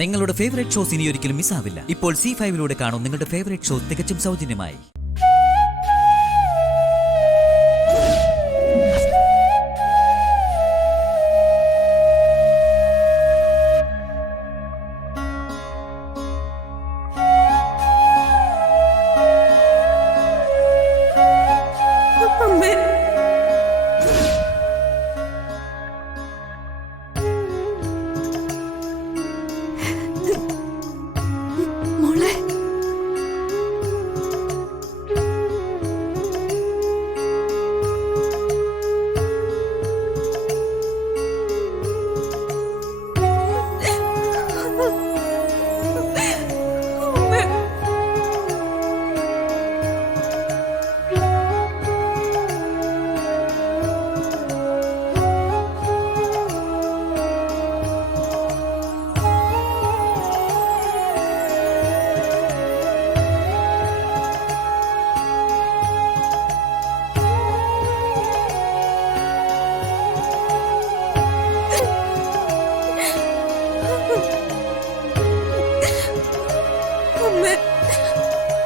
നിങ്ങളുടെ favourite shows ഇനി ഒരിക്കലും മിസ്സാവില്ല. ഇപ്പോൾ C5 കാണും നിങ്ങളുടെ ഫേവറേറ്റ് ഷോ തികച്ചും സൗജന്യമായി.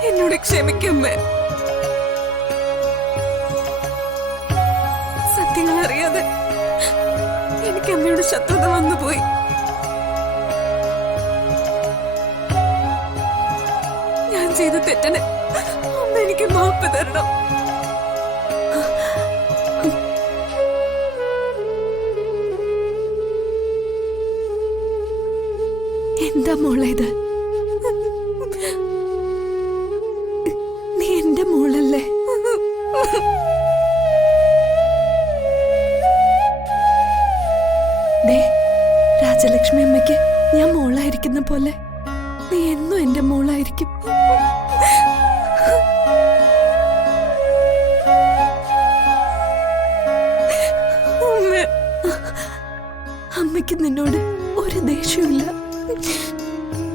എന്നോട് ക്ഷമിക്കമ്മേ. സത്യങ്ങൾ അറിയാതെ എനിക്ക് അമ്മയുടെ ശത്രുത വന്നുപോയി. ഞാൻ ചെയ്ത തെറ്റിന് അമ്മ എനിക്ക് മാപ്പ് തരണം. എന്താ മോളെ ഇത്? നീ എന്റെ മോളല്ലേ? രാജലക്ഷ്മി അമ്മയ്ക്ക് ഞാൻ മോളായിരിക്കുന്ന പോലെ നീ എന്നും എന്റെ മോളായിരിക്കും. അമ്മയ്ക്ക് നിന്നോട് ഒരു ദേഷ്യമില്ല.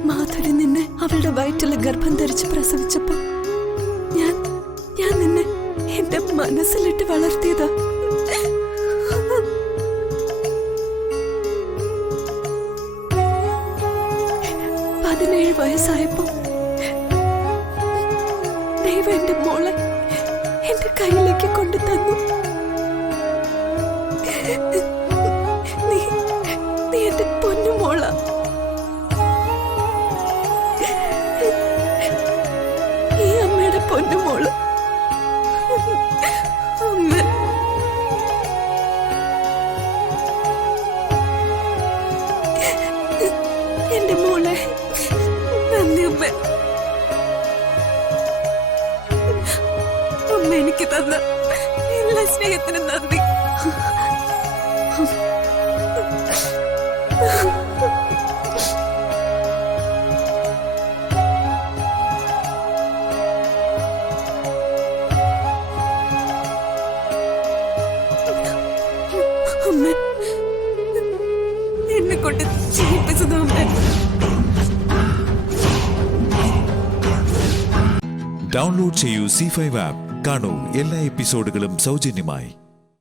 മാധുരി നിന്നെ അവളുടെ വയറ്റില് ഗർഭം ധരിച്ച് പ്രസവിച്ചപ്പോ ഞാൻ നിന്നെ എന്റെ മനസ്സിലിട്ട് വളർത്തിയതാ. 17 വയസ്സായപ്പോ ദൈവം എന്റെ മോളെ എന്റെ കയ്യിലേക്ക് കൊണ്ടു തന്നു. നീ എന്റെ പൊന്നു മോള. ഈ അമ്മയുടെ പൊന്നു മോള്. എന്റെ മോളെ നന്ദി അമ്മ. അമ്മ എനിക്ക് തന്ന എല്ലാ സ്നേഹത്തിനും നന്ദി. അമ്മ എന്നെ കൊണ്ട് ചെയ്യിപ്പിച്ചത് അമ്മ. ഡൗൺലോഡ് ചെയ്യൂ C5 ആപ്പ്. കാണൂ എല്ലാ എപ്പിസോഡുകളും സൗജന്യമായി.